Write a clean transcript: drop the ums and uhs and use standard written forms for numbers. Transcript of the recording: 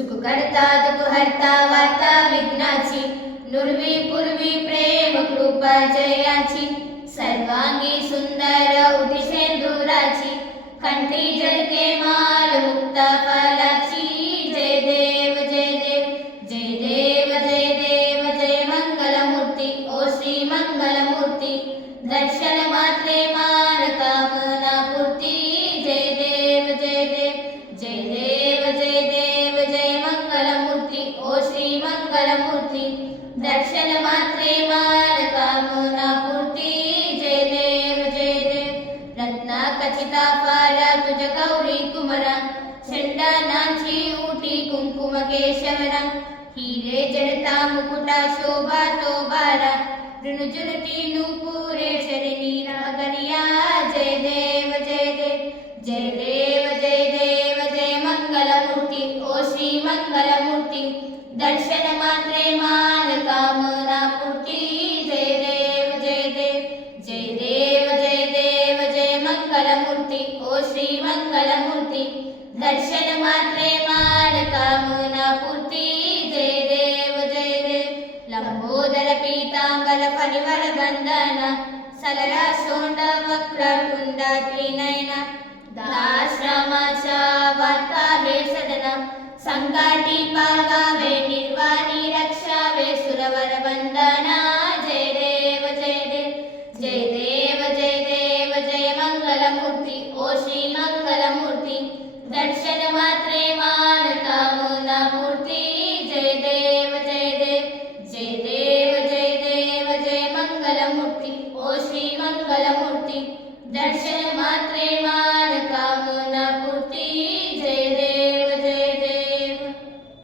सुखकर्ता दुःखहर्ता वार्ता विघ्नाची नुरवी पूर्वी प्रेम कृपा जयाची सर्वांगी सुंदर उदिसेंदुराची कंठी जळके माल मुक्ता फलाची जय देव जय देव जय देव जय देव जय मंगलमूर्ती ओ श्री मंगलमूर्ती दर्शन मात्रे मान कामना पूर्ती जय देव जय देव जय देव जय देव जय मंगलमूर्ती ओ श्री मंगलमूर्ती दर्शन मात्रे मान कामना पूर्ती जय देव जय देव रत्ना खचिता फारा तुझ गौरी कुमरा चंदनाची उटी कुंकुम केशवरा हिरे जडता मुकुटा शोभा तो बारा ऋणजुनती नूपुरे शरणी नगरिया जय देव जय देव जय देव जय देव जय मंगलमूर्ती ओ श्री मंगलमूर्ती दर्शन मात्रे मान कामना पूर्ती जय देव जय देव जय देव जय देव जय मंगलमूर्ती ओ श्री मंगलमूर्ती दर्शन मात्रे मान कामना पूर्ती जय देव जय देव लंबोदर पीतांबर परिवर बंधना सरला शोंड वक्र कुंड त्रिनयना दाश्रमाचा वार्ता हे सदना संकटी पावा